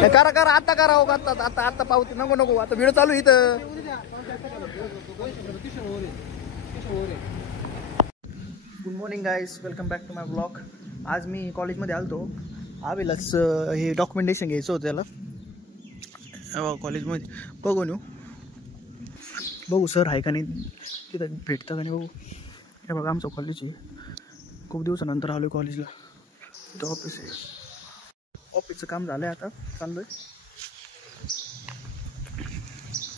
करा करा आता करा हो आता आता आता पावती नको नको आता व्हिडिओ चालू इथं. Good morning guys, welcome back to my blog. आज मी कॉलेजमध्ये आलतो. आवेलाच हे डॉक्युमेंटेशन घ्यायचं होतं त्याला कॉलेजमध्ये. बघू येऊ बघू सर आहे का नाही तिथं भेटतं का नाही बघू. हे बघा आमचं कॉलेज आहे. खूप दिवसानंतर आलो कॉलेजला. इथं ऑफिस आहे. ऑफिसचं काम झालं आहे आता चाललं आहे.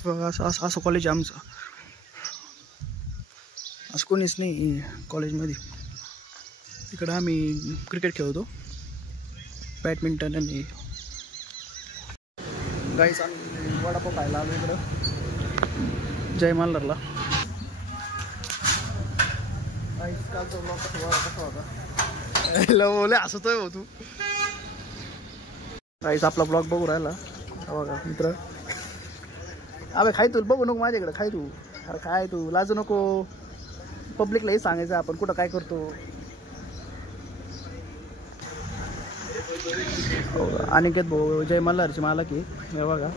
बघा असं असं असं कॉलेज आहे आमचं. असं कोणीच नाही कॉलेजमध्ये. इकडं आम्ही क्रिकेट खेळतो, बॅडमिंटन आणि गाईस. आम्ही वडापाव खायला आलो इकडं जय मल्हारला. गाईस कालचा ब्लॉग कसा होता बोले हसतोय हो तू. गाईस आपला ब्लॉग बघू राहिला बघा मित्र. अबे खाय तू, बघू नको माझ्याकडे, खाय तू. अरे काय तू लाजू नको. पब्लिकला हे सांगायचं आपण कुठं काय करतो. अनिकेत भाऊ जय मल्हारची मला की हे बघा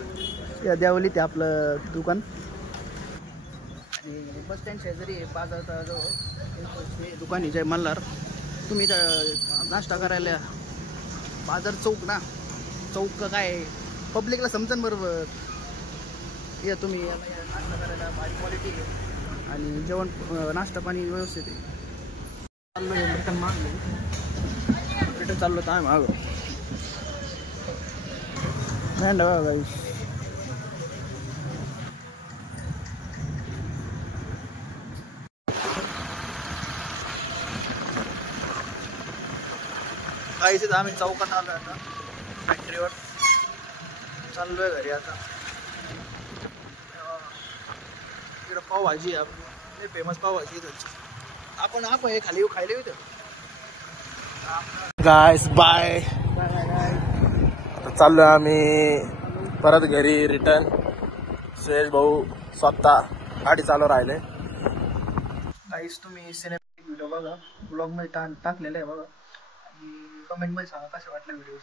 या द्यावली ते आपलं दुकान. आणि बस स्टँड शेजारी बाजाराचा जवळ दुकान आहे जय मल्हार. तुम्ही इथं नाश्ता करायला बाजार चौक ना, चौक काय पब्लिकला समजन बरोबर. या तुम्ही नाश्ता करायला भारी क्वालिटी आहे आणि जेवण नाश्ता पाणी व्यवस्थित आहे. चाललो रिटर्न मागलो, रिटर्न चाललो तर आम्ही मागं नाही बघा गाईस. गाईस आम्ही चौकात आलो आता फॅक्टरीवर. चाललोय घरी आता. इकडं पावभाजी आहे आपली, फेमस पावभाजी आहे. आपण हे खाली खायला येऊ गाईस. बाय. चाललोय आम्ही परत घरी रिटर्न. सुरेश भाऊ स्वतः गाडी चालू राहिले. गाईस तुम्ही सिनेमॅटिक व्हिडिओ बघा, ब्लॉगमध्ये टाकलेलं आहे बघा. आणि कमेंटमध्ये सांगा कसे वाटले व्हिडिओ.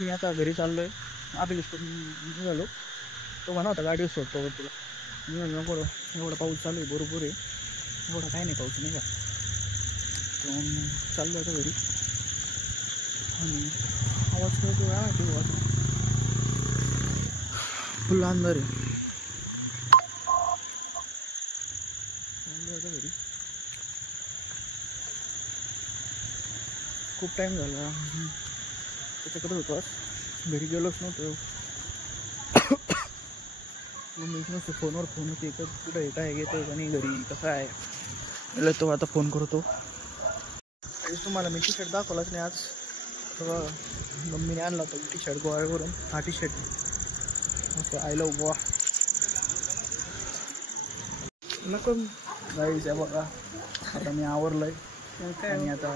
मी आता घरी चाललोय. आपली निघालो. तो म्हणा होता गाडीवर सोडतो तुला. मी नको, एवढा पाऊस चालू आहे बरोबर आहे. एवढा काय नाही पाऊस नाही का. चाललो आता घरी. आणि आवाज करतो आवाज फुल अंधार आहे. चाललो आता घरी. खूप टाईम झाला त्याच्याकडे होतो. आज घरी गेलोच नव्हतं. मम्मीच नसतं फोनवर फोन होते तर कुठं आहे काय घेतो आणि घरी कसं आहे मला तो आता फोन करतो. तुम्हाला मी टी शर्ट दाखवलाच नाही आज. तेव्हा मम्मीने आणला होता टी शर्ट गोव्यावरून. हा टी शर्ट असं आय लव्ह गोवा. नको गाईस आहे बघा. आता मी आवरलंय आणि आता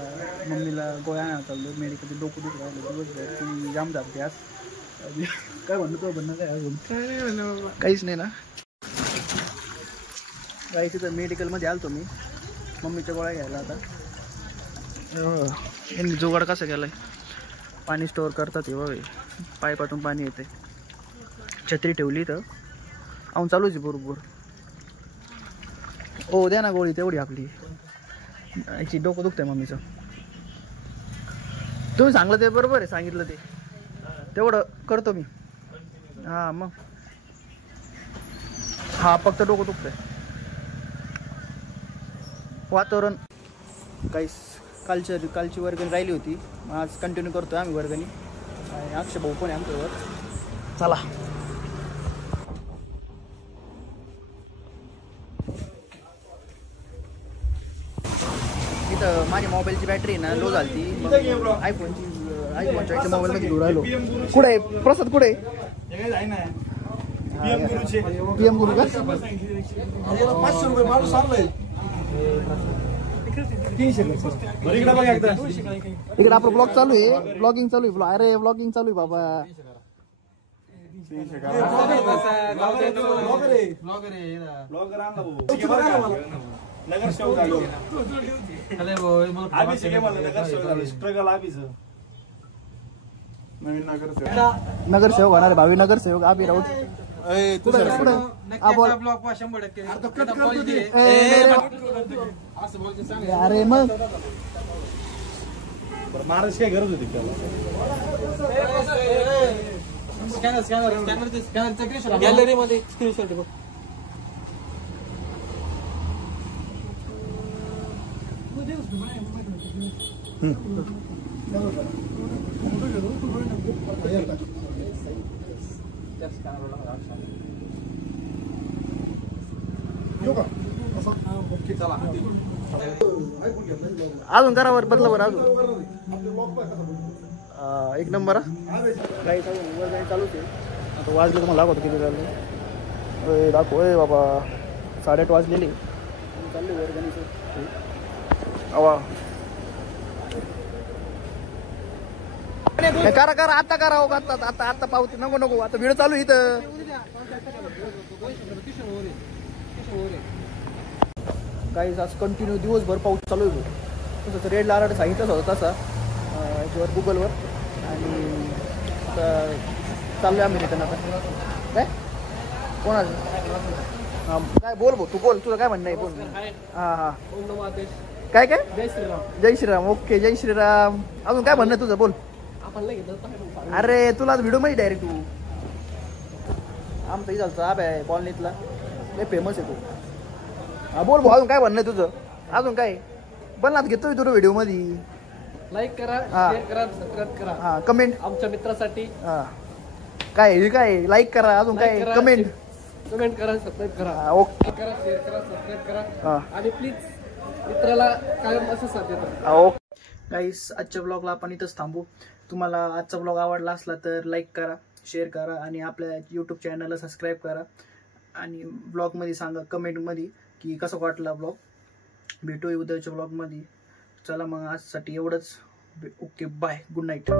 मम्मीला गोळ्या आणायला चाललो. मेडिकल डोकं दुखत राहिलं दिवसभर. ती जाम जाते आज. काय म्हणतो म्हणणं काय अजून काहीच नाही ना. काही तिथं मेडिकलमध्ये आलतो मी मम्मीच्या गोळ्या घ्यायला. आता यांनी जुगाड कसा केलाय. पाणी स्टोअर करतात हे बघ. पाईपातून पाणी येते. छत्री ठेवली तर आऊन चालूच आहे बरोबर. हो द्या ना गोळी तेवढी आपली. याची डोकं दुखतंय मम्मीचं. तुम्ही सांगलं ते बरोबर आहे. सांगितलं ते तेवढं करतो मी. हां मग हा फक्त डोकं दुखतंय. वातावरण काही कालची वर्गणी राहिली होती, आज कंटिन्यू करतोय आम्ही वर्गणी. आणि अक्षय भाऊ पण आहे आमच्यावर. चला इथं माझ्या मोबाईलची बॅटरी ना लो झाली, आयफोनच्या मोबाईलमध्ये घेऊन राहिलो. कुठे आहे प्रसाद? कुठे PM गुरु का? इकडे आपला ब्लॉग चालू आहे, ब्लॉगिंग चालू आहे. अरे ब्लॉगिंग चालू आहे बाबा. नगरसेवक होणार, भावी नगरसेवक आबी राऊत. अरे मग महाराज काय गरज होती गॅलरी मध्ये स्क्रीनशॉट बघ. अजून करा वर बदला बरं अजून. एक नंबर काही चालूच आहे. आता वाजले तुम्हाला दाखवतो किती झालं. दाखव बाबा, 8:30 वाजलेले. चालले वर्गणीचं अवा. करा करा आता करा. हो आता आता आता पावती नको नको, आता व्हिडिओ चालू इथं. काही आज कंटिन्यू दिवसभर पाऊस चालू आहे. तसंच रेड अलर्ट सांगितलंच होता तसा याच्यावर गुगलवर. आणि आता चाललो आम्ही रिटर्न. आता काय कोणाचं काय बोल भाऊ, तू बोल, तुझं काय म्हणणं आहे बोल. हां हां काय काय जय श्रीराम. जय श्रीराम. ओके जय श्रीराम. अजून काय म्हणणं आहे तुझं बोल. अरे तुला व्हिडिओ मध्ये डायरेक्ट तू आमचं झालं आब आहे कॉलनीतला, लय फेमस आहे तू. हा बोल भाऊ, अजून काय म्हणणं आहे तुझं. अजून काय बनलात घेतोय तुला व्हिडिओ मध्ये. लाईक करा, शेअर करा, सबस्क्राईब करा. हा कमेंट आमच्या मित्रासाठी. हा काय काय लाईक करा, अजून काय कमेंट करा, सबस्क्राईब करा. ओके करा, शेअर करा, सबस्क्राईब करा. आणि प्लीज मित्राला कायम असं साथ देता. ओके गाईस, आजच्या ब्लॉगला आपण इथंच थांबू. तुम्हाला आजचा ब्लॉग आवडला असला तर लाईक करा, शेअर करा आणि आपल्या यूट्यूब चॅनलला सबस्क्राईब करा. आणि ब्लॉगमध्ये सांगा कमेंटमध्ये की कसं वाटला ब्लॉग. भेटूया उद्याच्या ब्लॉगमध्ये. चला मग आजसाठी एवढंच. Okay bye, good night.